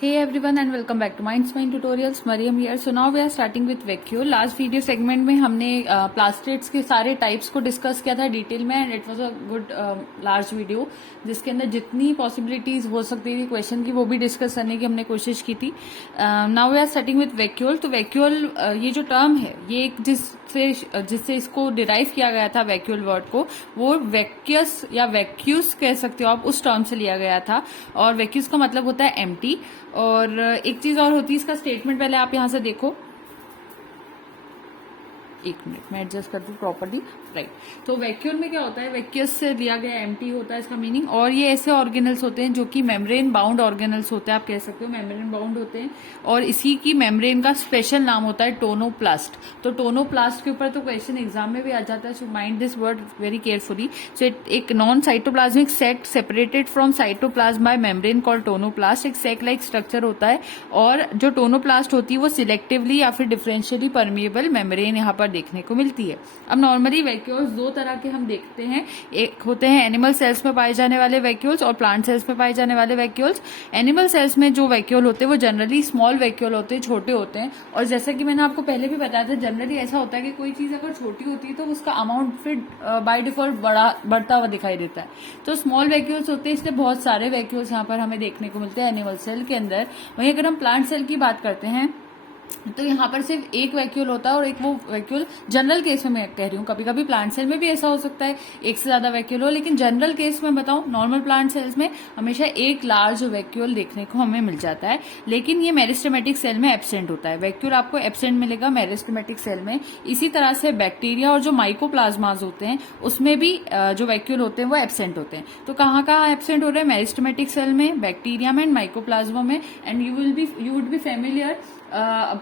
Hey everyone and welcome back to Minds Mind Tutorials. Mariam here. So now we are starting with vacuole. Last video segment में हमने प्लास्टेट्स के सारे types को discuss किया था detail में and it was a good large video जिसके अंदर जितनी पॉसिबिलिटीज हो सकती थी क्वेश्चन की वो भी डिस्कस करने की हमने कोशिश की थी. Now we are starting with vacuole. तो वैक्यूल ये जो टर्म है ये जिससे इसको डिराइव किया गया था वैक्यूल वर्ड को, वो वैक्यूस या वैक्यूस कह सकते हो आप, उस टर्म से लिया गया था. और वैक्यूस का मतलब होता है एम्प्टी. और एक चीज और होती है इसका स्टेटमेंट, पहले आप यहां से देखो. एक मिनट मैं एडजस्ट कर दूं प्रॉपर्ली. राइट. तो वैक्यूल में क्या होता है, वैक्यूस से लिया गया एम्प्टी होता है इसका मीनिंग. और ये ऐसे ऑर्गेनल्स होते हैं जो कि मेम्ब्रेन बाउंड ऑर्गेनल्स होते हैं, आप कह सकते हो मेम्ब्रेन बाउंड होते हैं. और इसी की मेम्ब्रेन का स्पेशल नाम होता है टोनोप्लास्ट. तो टोनोप्लास्ट के ऊपर तो क्वेश्चन एग्जाम में भी आ जाता है. So mind this word very carefully. So एक non cytoplasmic sac separated from cytoplasm by membrane called tonoplast. एक सेक लाइक स्ट्रक्चर होता है. और जो टोनोप्लास्ट होती है वो सिलेक्टिवली या फिर डिफरेंशियली परमिएबल मेम्ब्रेन यहाँ पर देखने को मिलती है. अब नॉर्मली वैक्यूल्स दो तरह के हम देखते हैं. एक होते हैं एनिमल सेल्स में पाए जाने वाले वैक्यूल्स और प्लांट सेल्स में पाए जाने वाले वैक्यूल्स. एनिमल सेल्स में जो वैक्यूल होते हैं वो जनरली स्मॉल वैक्यूल होते हैं, छोटे होते हैं. और जैसा कि मैंने आपको पहले भी बताया था, जनरली ऐसा होता है कि कोई चीज अगर छोटी होती है तो उसका अमाउंट फिर बाय डिफॉल्ट बढ़ता हुआ दिखाई देता है. तो स्मॉल वैक्यूल्स होते हैं, इसलिए बहुत सारे वैक्यूल्स यहाँ पर हमें देखने को मिलते हैं एनिमल सेल के अंदर. वहीं अगर हम प्लांट सेल की बात करते हैं तो यहाँ पर सिर्फ एक वैक्यूल होता है. और एक वो वैक्यूल जनरल केस में मैं कह रही हूँ, कभी कभी प्लांट सेल में भी ऐसा हो सकता है एक से ज्यादा वैक्यूल हो, लेकिन जनरल केस में बताऊं नॉर्मल प्लांट सेल्स में हमेशा एक लार्ज वैक्यूल देखने को हमें मिल जाता है. लेकिन ये मेरिस्टेमेटिक सेल में एब्सेंट होता है. वैक्यूल आपको एब्सेंट मिलेगा मेरिस्टेमेटिक सेल में. इसी तरह से बैक्टीरिया और जो माइकोप्लाज्माज होते हैं उसमें भी जो वैक्यूल होते हैं वो एब्सेंट होते हैं. तो कहाँ कहाँ एब्सेंट हो रहे हैं, मेरिस्टेमेटिक सेल में, बैक्टीरिया में एंड माइकोप्लाज्मा में. And you would be familiar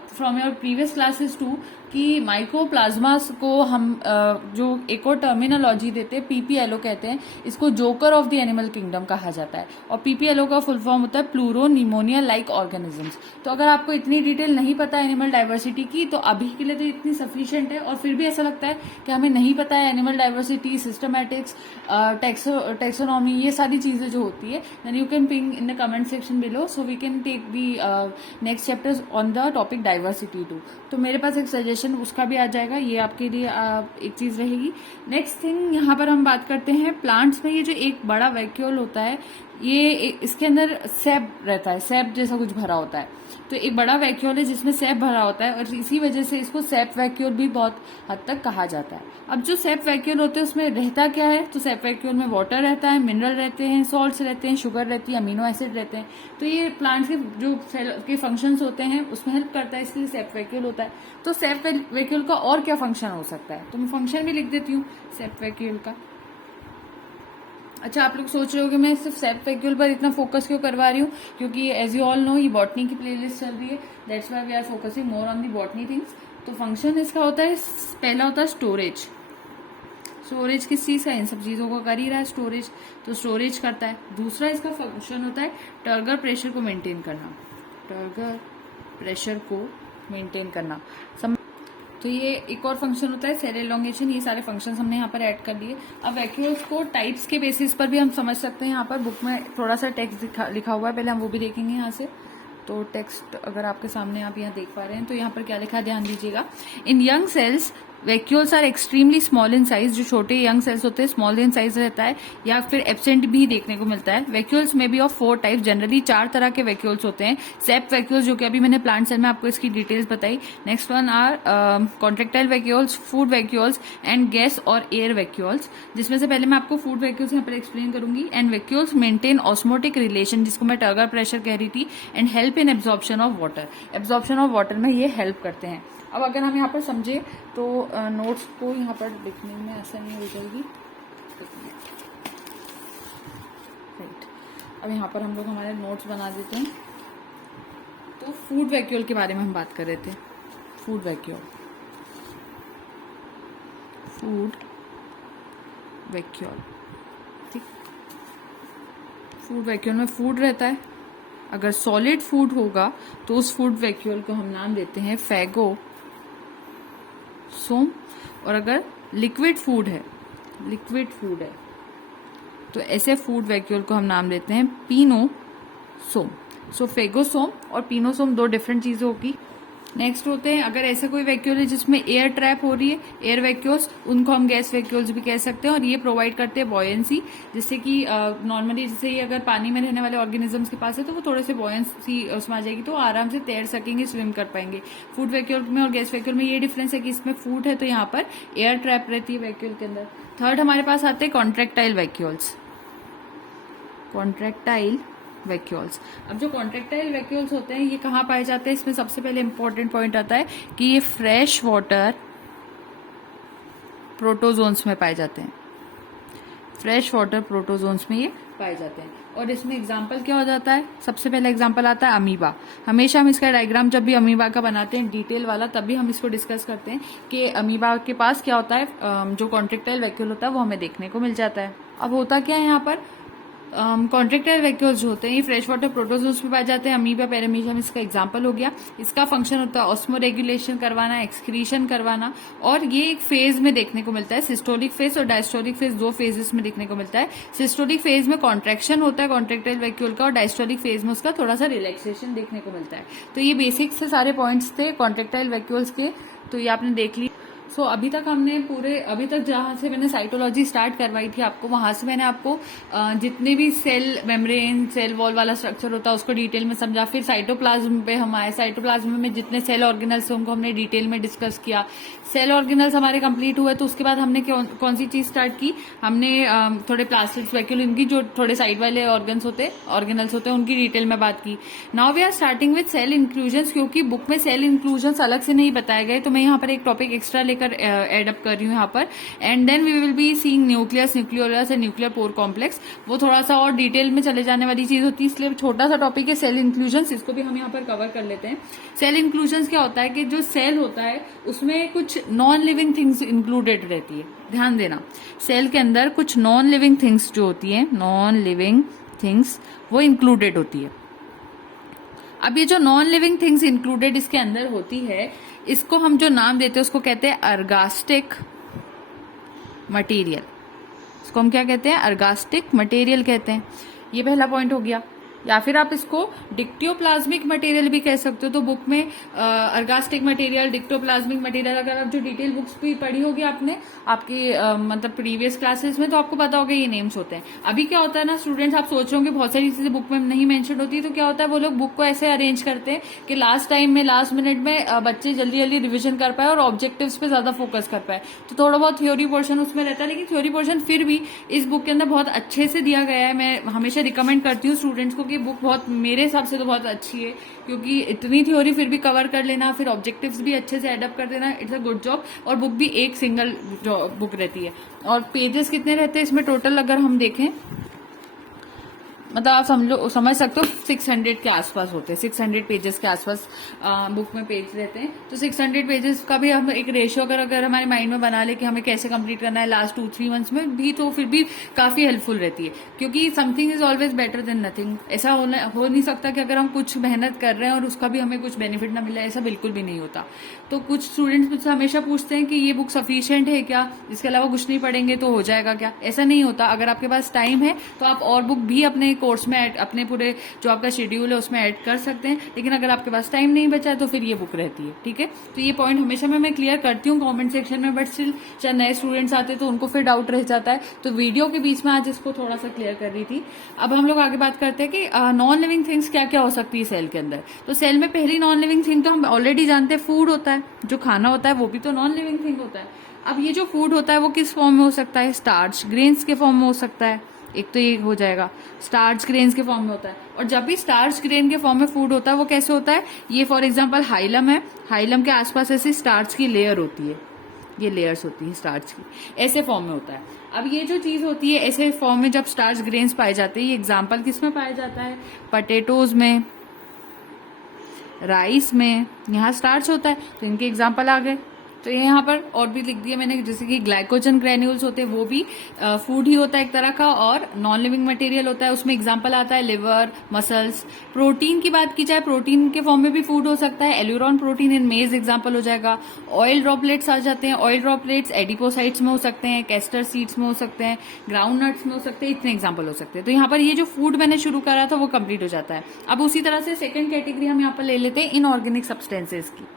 from your previous classes too कि माइकोप्लाज्मास को हम जो एक और टर्मिनोलॉजी देते हैं पीपीएलओ कहते हैं. इसको joker of the animal kingdom कहा जाता है. और पीपीएलओ का फुल फॉर्म होता है प्लूरो निमोनिया लाइक ऑर्गेनिजम्स. तो अगर आपको इतनी डिटेल नहीं पता एनिमल डाइवर्सिटी की तो अभी के लिए तो इतनी सफिशिएंट है. और फिर भी ऐसा लगता है कि हमें नहीं पता है एनिमल डाइवर्सिटी, सिस्टमैटिक्स, टेक्सोनॉमी, ये सारी चीजें जो होती है, then you can ping in the comment section below so we can take the next chapters on the topic diversity too. तो मेरे पास एक सजेशन उसका भी आ जाएगा, ये आपके लिए एक चीज रहेगी. नेक्स्ट थिंग यहाँ पर हम बात करते हैं प्लांट्स में. ये जो एक बड़ा वैक्यूल होता है ये इसके अंदर सैप रहता है, सैप जैसा कुछ भरा होता है. तो एक बड़ा वैक्यूल है जिसमें सैप भरा होता है और इसी वजह से इसको सैप वैक्यूल भी बहुत हद तक कहा जाता है. अब जो सैप वैक्यूल होते हैं उसमें रहता क्या है, तो सैप वैक्यूल में वाटर रहता है, मिनरल रहते हैं, सॉल्ट्स रहते हैं, शुगर रहती है, अमीनो एसिड रहते हैं. तो ये प्लांट्स के जो सेल के फंक्शंस होते हैं उसमें हेल्प करता है, इसलिए सैप वैक्यूल होता है. तो सैप वैक्यूल का और क्या फंक्शन हो सकता है, तो मैं फंक्शन भी लिख देती हूँ सैप वैक्यूल का. अच्छा, आप लोग सोच रहे हो कि मैं सिर्फ सैप वैक्यूल पर इतना फोकस क्यों करवा रही हूँ, क्योंकि एज यू ऑल नो ये बॉटनी की प्लेलिस्ट चल रही है, that's why we are focusing more on the botany things. तो फंक्शन इसका होता है, पहला होता है स्टोरेज. स्टोरेज किस चीज का, इन सब चीजों को कर ही रहा है स्टोरेज, तो स्टोरेज करता है. दूसरा इसका फंक्शन होता है टर्गर प्रेशर को मेंटेन करना, टर्गर प्रेशर को मेंटेन करना. तो ये एक और फंक्शन होता है सेल एलोंगेशन. ये सारे फंक्शंस हमने यहाँ पर ऐड कर लिए. अब वैक्यूल्स को टाइप्स के बेसिस पर भी हम समझ सकते हैं. यहाँ पर बुक में थोड़ा सा टेक्स्ट लिखा हुआ है, पहले हम वो भी देखेंगे यहाँ से. तो टेक्स्ट अगर आपके सामने आप यहाँ देख पा रहे हैं तो यहाँ पर क्या लिखा है ध्यान दीजिएगा. In young cells vacuoles are extremely small in size. जो छोटे यंग सेल्स होते हैं स्मॉल इन साइज रहता है या फिर एब्सेंट भी देखने को मिलता है. वैक्यूल्स में भी ऑफ 4 टाइप, जनरली 4 तरह के वैक्यूल्स होते हैं. सेप वैक्यूल्स जो कि अभी मैंने प्लांट सेल में आपको इसकी डिटेल्स बताई. Next one are contractile vacuoles, food vacuoles and gas और एयर वैक्यूल्स, जिसमें से पहले मैं आपको फूड वैक्यूल्स यहाँ पर एक्सप्लेन करूंगी. And vacuoles maintain osmotic relation, जिसको मैं टर्गर प्रेशर कह रही थी, and help in absorption of water. Absorption of water में ये हेल्प करते हैं. अब अगर हम यहाँ पर समझे तो नोट्स को यहाँ पर लिखने में आसानी हो जाएगी. राइट. अब यहाँ पर हम लोग हमारे नोट्स बना देते हैं. तो फूड वैक्यूल के बारे में हम बात कर रहे थे. फूड वैक्यूल, फूड वैक्यूल, ठीक. फूड वैक्यूल में फूड रहता है. अगर सॉलिड फूड होगा तो उस फूड वैक्यूल को हम नाम देते हैं फैगो सोम. और अगर लिक्विड फूड है तो ऐसे फूड वैक्यूल को हम नाम देते हैं पीनो सोम. सो फेगोसोम और पिनोसोम दो डिफरेंट चीजें होगी। नेक्स्ट होते हैं, अगर ऐसा कोई वैक्यूल है जिसमें एयर ट्रैप हो रही है, एयर वैक्यूल्स, उनको हम गैस वैक्यूल्स भी कह सकते हैं, और ये प्रोवाइड करते हैं बॉयंसी, जिससे कि नॉर्मली जैसे ही अगर पानी में रहने वाले ऑर्गेनिजम्स के पास है तो वो थोड़े से बॉयंसी उसमें आ जाएगी, तो आराम से तैर सकेंगे, स्विम कर पाएंगे। फूड वैक्यूल में और गैस वैक्यूल में ये डिफरेंस है कि इसमें फूड है तो यहाँ पर एयर ट्रैप रहती है वैक्यूल के अंदर। थर्ड हमारे पास आते हैं कॉन्ट्रेक्टाइल वैक्यूल्स। कॉन्ट्रेक्टाइल वैक्यूल्स, अब जो कॉन्ट्रेक्टाइल वैक्यूल्स होते हैं ये कहाँ पाए जाते हैं, इसमें सबसे पहले इंपॉर्टेंट पॉइंट आता है कि ये फ्रेश वाटर प्रोटोजोन्स में पाए जाते हैं। फ्रेश वाटर प्रोटोजोन्स में ये पाए जाते हैं। और इसमें एग्जाम्पल क्या हो जाता है, सबसे पहला एग्जाम्पल आता है अमीबा। हमेशा हम इसका डायग्राम जब भी अमीबा का बनाते हैं डिटेल वाला, तब भी हम इसको डिस्कस करते हैं कि अमीबा के पास क्या होता है, जो कॉन्ट्रेक्टाइल वैक्यूल होता है वो हमें देखने को मिल जाता है। अब होता क्या है यहाँ पर, कॉन्ट्रेक्टाइल वैक्यूल्स जो होते हैं ये फ्रेश वाटर प्रोटोजोन्स में पाए जाते हैं। अमीबा पैरामीशियम इसका एग्जांपल हो गया। इसका फंक्शन होता है ऑस्मो रेगुलेशन करवाना, एक्सक्रीशन करवाना, और ये एक फेज में देखने को मिलता है, सिस्टोलिक फेज और डायस्टोलिक फेज, दो फेजेस में देखने को मिलता है। सिस्टोलिक फेज में कॉन्ट्रैक्शन होता है कॉन्ट्रेक्टाइल वैक्यूल का, और डायस्टोलिक फेज में उसका थोड़ा सा रिलैक्सेशन देखने को मिलता है। तो ये बेसिक से सारे पॉइंट्स थे कॉन्ट्रेक्टाइल वैक्यूल्स के, तो ये आपने देख ली। सो अभी तक हमने अभी तक जहां से मैंने साइटोलॉजी स्टार्ट करवाई थी आपको, वहां से मैंने आपको जितने भी सेल मेम्ब्रेन, सेल वॉल वाला स्ट्रक्चर होता है उसको डिटेल में समझा। फिर साइटोप्लाज्म पे हम आए, साइटोप्लाज्म में जितने सेल ऑर्गेनल्स उनको हमने डिटेल में डिस्कस किया। सेल ऑर्गेनल्स हमारे कंप्लीट हुए तो उसके बाद हमने कौन सी चीज स्टार्ट की, हमने थोड़े प्लास्टिड्स वैक्यूल, इनकी जो थोड़े साइड वाले ऑर्गेनल्स होते हैं उनकी डिटेल में बात की। Now we are starting with cell inclusions, क्योंकि बुक में सेल इंक्लूजन्स अलग से नहीं बताए गए, तो मैं यहाँ पर एक टॉपिक एक्स्ट्रा लेकर एड अप कर रही हूँ यहाँ पर। And then we will be seeing nucleus, nucleolus and nuclear pore complex, वो थोड़ा सा और डिटेल में चले जाने वाली चीज होती है, इसलिए छोटा सा टॉपिक है सेल इंक्लूजन्स, इसको भी हम यहाँ पर कवर कर लेते हैं। सेल इंक्लूजन्स क्या होता है कि जो सेल होता है उसमें कुछ नॉन लिविंग थिंग्स इंक्लूडेड रहती है। ध्यान देना, सेल के अंदर कुछ नॉन लिविंग थिंग्स जो होती है, नॉन लिविंग थिंग्स वो इंक्लूडेड होती है। अब ये जो नॉन लिविंग थिंग्स इंक्लूडेड इसके अंदर होती है, इसको हम जो नाम देते हैं उसको कहते हैं अर्गास्टिक मटेरियल। इसको हम क्या कहते हैं, अर्गास्टिक मटेरियल कहते हैं। ये पहला पॉइंट हो गया। या फिर आप इसको डिक्टियोप्लाज्मिक मटेरियल भी कह सकते हो। तो बुक में अर्गास्टिक मटेरियल, डिक्टियोप्लाज्मिक मटेरियल, अगर आप जो डिटेल बुक्स भी पढ़ी होगी आपने आपकी मतलब प्रीवियस क्लासेस में, तो आपको पता होगा ये नेम्स होते हैं। अभी क्या होता है ना स्टूडेंट्स, आप सोच रहे होंगे बहुत सारी चीजें बुक में नहीं मेंशन होती, तो क्या होता है वो लोग बुक को ऐसे अरेंज करते हैं कि लास्ट टाइम में, लास्ट मिनट में बच्चे जल्दी जल्दी रिविजन कर पाए और ऑब्जेक्टिव्स पे ज्यादा फोकस कर पाए। तो थोड़ा बहुत थ्योरी पोर्शन उसमें रहता है, लेकिन थ्योरी पोर्शन फिर भी इस बुक के अंदर बहुत अच्छे से दिया गया है। मैं हमेशा रिकमेंड करती हूँ स्टूडेंट्स को कि बुक बहुत, मेरे हिसाब से तो बहुत अच्छी है, क्योंकि इतनी थ्योरी फिर भी कवर कर लेना, फिर ऑब्जेक्टिव्स भी अच्छे से एडअप कर देना, इट्स अ गुड जॉब। और बुक भी एक सिंगल बुक रहती है। और पेजेस कितने रहते हैं इसमें टोटल अगर हम देखें, मतलब आप समझ सकते हो 600 के आसपास होते हैं, 600 पेजेस के आसपास बुक में पेज रहते हैं। तो 600 पेजेस का भी हम एक रेशियो अगर हमारे माइंड में बना ले कि हमें कैसे कंप्लीट करना है लास्ट 2-3 मंथ्स में भी, तो फिर भी काफी हेल्पफुल रहती है, क्योंकि something is always better than nothing. ऐसा हो नहीं सकता कि अगर हम कुछ मेहनत कर रहे हैं और उसका भी हमें कुछ बेनिफिट ना मिले, ऐसा बिल्कुल भी नहीं होता। तो कुछ स्टूडेंट्स मुझसे हमेशा पूछते हैं कि ये बुक सफिशियंट है क्या, इसके अलावा कुछ नहीं पढ़ेंगे तो हो जाएगा क्या। ऐसा नहीं होता। अगर आपके पास टाइम है तो आप और बुक भी अपने कोर्स में अपने पूरे जो आपका शेड्यूल है उसमें ऐड कर सकते हैं, लेकिन अगर आपके पास टाइम नहीं बचा है तो फिर ये बुक रहती है। ठीक है, तो ये पॉइंट हमेशा मैं क्लियर करती हूँ कमेंट सेक्शन में, बट स्टिल चाहे नए स्टूडेंट्स आते हैं तो उनको फिर डाउट रह जाता है, तो वीडियो के बीच में आज इसको थोड़ा सा क्लियर कर रही थी। अब हम लोग आगे बात करते हैं कि नॉन लिविंग थिंग्स क्या क्या हो सकती है सेल के अंदर। तो सेल में पहली नॉन लिविंग थिंग तो हम ऑलरेडी जानते हैं, फूड होता है। जो खाना होता है वो भी तो नॉन लिविंग थिंग होता है। अब ये जो फूड होता है वो किस फॉर्म में हो सकता है, स्टार्च ग्रेन्स के फॉर्म में हो सकता है। एक तो ये हो जाएगा, स्टार्च ग्रेन्स के फॉर्म में होता है। और जब भी स्टार्च ग्रेन के फॉर्म में फूड होता है वो कैसे होता है, ये फॉर एग्जांपल हाइलम है, हाइलम के आसपास ऐसी स्टार्च की लेयर होती है, ये लेयर्स होती है स्टार्च की, ऐसे फॉर्म में होता है। अब ये जो चीज होती है ऐसे फॉर्म में जब स्टार्च ग्रेन्स पाए जाते हैं, ये एग्जाम्पल किस में पाया जाता है, पटेटोज में, राइस में, यहाँ स्टार्च होता है, तो इनके एग्जाम्पल आ गए। तो ये यहाँ पर और भी लिख दिया मैंने, जैसे कि ग्लाइकोजन ग्रेन्यूल्स होते हैं वो भी फूड ही होता है एक तरह का, और नॉन लिविंग मटेरियल होता है। उसमें एग्जांपल आता है लिवर, मसल्स। प्रोटीन की बात की जाए, प्रोटीन के फॉर्म में भी फूड हो सकता है। एल्यूरॉन प्रोटीन इन मेज एग्जांपल हो जाएगा। ऑयल ड्रॉपलेट्स आ जाते हैं। ऑयल ड्रॉपलेट्स एडिपोसाइट्स में हो सकते हैं, कैस्टर सीड्स में हो सकते हैं, ग्राउंड नट्स में हो सकते हैं, इतने एग्जाम्पल हो सकते हैं। तो यहाँ पर ये जो फूड मैंने शुरू करा था वो कंप्लीट हो जाता है। अब उसी तरह से सेकेंड कैटेगरी हम यहाँ पर ले लेते हैं इनऑर्गेनिक सब्सटेंसेज की।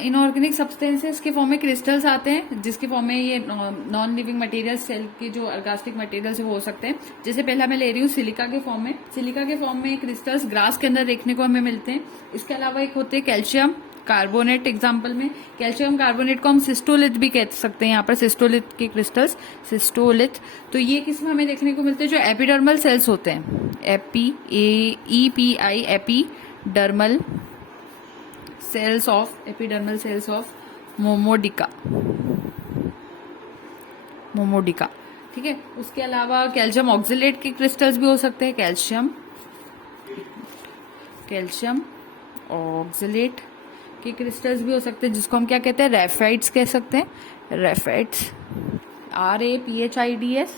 इनऑर्गेनिक सब्सटेंसेस के फॉर्म में क्रिस्टल्स आते हैं, जिसके फॉर्म में ये नॉन लिविंग मटेरियल, सेल के जो अर्गास्टिक मटेरियल्स है वो हो सकते हैं। जैसे पहला मैं ले रही हूँ सिलिका के फॉर्म में। सिलिका के फॉर्म में क्रिस्टल्स ग्रास के अंदर देखने को हमें मिलते हैं। इसके अलावा एक होते हैं कैल्शियम कार्बोनेट। एग्जाम्पल में कैल्शियम कार्बोनेट को हम सिस्टोलिथ भी कह सकते हैं। यहाँ पर सिस्टोलिथ के क्रिस्टल्स, सिस्टोलिथ। तो ये किस में हमें देखने को मिलते हैं? जो एपिडर्मल सेल्स होते हैं, EPI epidermal cells of, epidermal cells of Momordica, ठीक है। उसके अलावा कैल्शियम ऑक्सिलेट के क्रिस्टल्स भी हो सकते हैं। कैल्शियम ऑक्सिलेट के क्रिस्टल्स भी हो सकते हैं, जिसको हम क्या कहते हैं? रैफाइड्स कह सकते हैं। रैफाइड्स, RAPHIDS।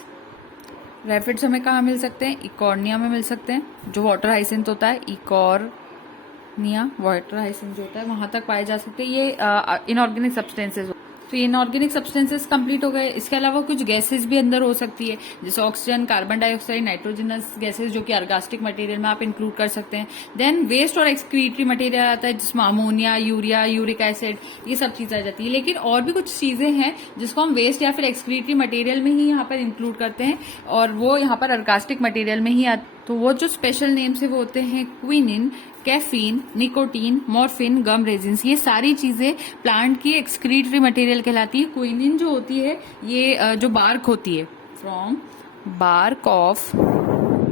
रैफाइड्स हमें कहाँ मिल सकते हैं? इकॉर्निया में मिल सकते हैं। जो वाटर हाइसिंथ होता है, इकॉर्निया वाटर हाइसिंथ जो होता है, वहां तक पाए जा सकते हैं। ये इनऑर्गेनिक सब्सटेंसेज। तो ये इनऑर्गेनिक सब्सटेंसेस कंप्लीट हो गए। इसके अलावा कुछ गैसेस भी अंदर हो सकती है, जैसे oxygen, carbon dioxide, nitrogenous gases, जो कि अर्गास्टिक मटेरियल में आप इंक्लूड कर सकते हैं। देन वेस्ट और एक्सक्रीटरी मटेरियल आता है, जिसमें अमोनिया, यूरिया, यूरिक एसिड, ये सब चीजें आ जाती है। लेकिन और भी कुछ चीजें हैं जिसको हम वेस्ट या फिर एक्सक्रीटरी मटेरियल में ही यहाँ पर इंक्लूड करते हैं, और वो यहाँ पर अर्गास्टिक मटेरियल में ही आते। तो वो जो स्पेशल नेम से वो होते हैं क्विनिन, कैफीन, निकोटीन, मॉर्फिन, गम रेजिन्स। ये सारी चीजें प्लांट की एक्सक्रीटरी मटेरियल कहलाती है। क्विनिन जो होती है, ये जो बार्क होती है, from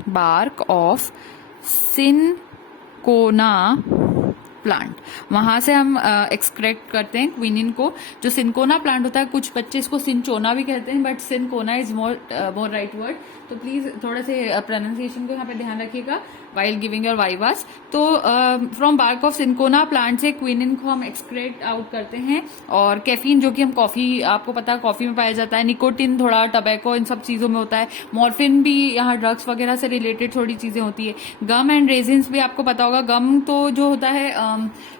bark of cinchona plant, वहां से हम एक्सट्रैक्ट करते हैं क्विनिन को। जो सिनकोना प्लांट होता है, कुछ बच्चे इसको सिनचोना भी कहते हैं, but cinchona is more right word. तो प्लीज थोड़ा से प्रोनाउंसिएशन को यहाँ पे ध्यान रखिएगा वाइल गिविंग योर वाइवास। तो from bark of cinchona plant से क्विनिन को हम एक्सट्रैक्ट आउट करते हैं। और कैफीन, जो कि हम कॉफी, आपको पता है कॉफी में पाया जाता है। निकोटिन थोड़ा टबैको, इन सब चीजों में होता है। मॉर्फिन भी यहाँ ड्रग्स वगैरह से रिलेटेड थोड़ी चीजें होती है। गम एंड रेजिन्स भी आपको पता होगा। गम तो जो होता है,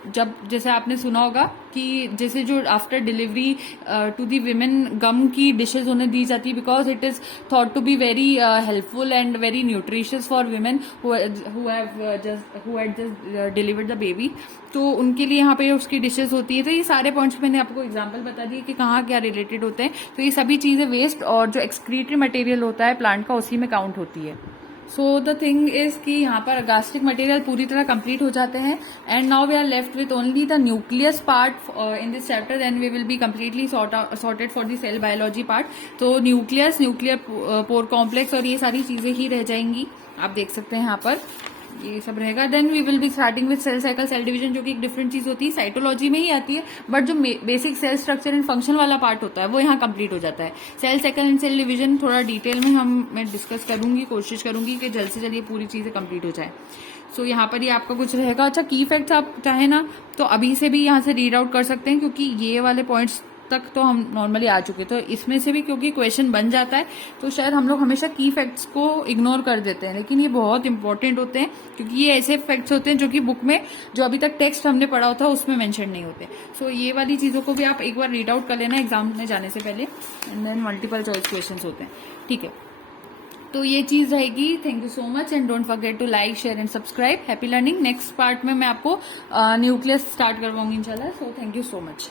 जब जैसे आपने सुना होगा कि जैसे जो after delivery to the women gum की डिशेज उन्हें दी जाती है, because it is thought to be very helpful and very nutritious for women who had just delivered the baby. तो उनके लिए यहाँ पे उसकी डिशेज होती है। तो ये सारे पॉइंट्स मैंने आपको एग्जांपल बता दिए कि कहाँ क्या रिलेटेड होते हैं। तो ये सभी चीजें वेस्ट और जो एक्सक्रीटरी मटेरियल होता है प्लांट का, उसी में काउंट होती है। सो द थिंग इज कि यहाँ पर अर्गास्टिक मटेरियल पूरी तरह कंप्लीट हो जाते हैं। And now we are left with only the nucleus part in this chapter, then we will be completely sorted for the cell biology part. तो न्यूक्लियर पोर कॉम्प्लेक्स और ये सारी चीजें ही रह जाएंगी। आप देख सकते हैं यहाँ पर ये सब रहेगा। Then we will be starting with cell cycle, cell division, जो कि एक डिफरेंट चीज होती है, साइटोलॉजी में ही आती है, बट जो basic cell structure and function वाला पार्ट होता है वो यहाँ कंप्लीट हो जाता है। Cell cycle and cell division थोड़ा डिटेल में मैं डिस्कस करूंगी, कोशिश करूंगी कि जल्द से जल्द ये पूरी चीजें कंप्लीट हो जाए। सो यहाँ पर ये आपका कुछ रहेगा। अच्छा, की फैक्ट्स आप चाहे ना तो अभी से भी यहाँ से रीड आउट कर सकते हैं, क्योंकि ये वाले पॉइंट्स तक तो हम नॉर्मली आ चुके। तो इसमें से भी क्योंकि क्वेश्चन बन जाता है, तो शायद हम लोग हमेशा की फैक्ट्स को इग्नोर कर देते हैं, लेकिन ये बहुत इंपॉर्टेंट होते हैं, क्योंकि ये ऐसे फैक्ट्स होते हैं जो कि बुक में, जो अभी तक टेक्स्ट हमने पढ़ा होता है उसमें मेंशन नहीं होते। सो ये वाली चीजों को भी आप एक बार रीड आउट कर लेना एग्जाम में जाने से पहले। And then multiple choice question होते हैं, ठीक है। तो ये चीज रहेगी। Thank you so much and don't forget to like, share and subscribe. Happy learning. Next part में मैं आपको न्यूक्लियस स्टार्ट करवाऊंगी इंशाल्लाह। So thank you so much.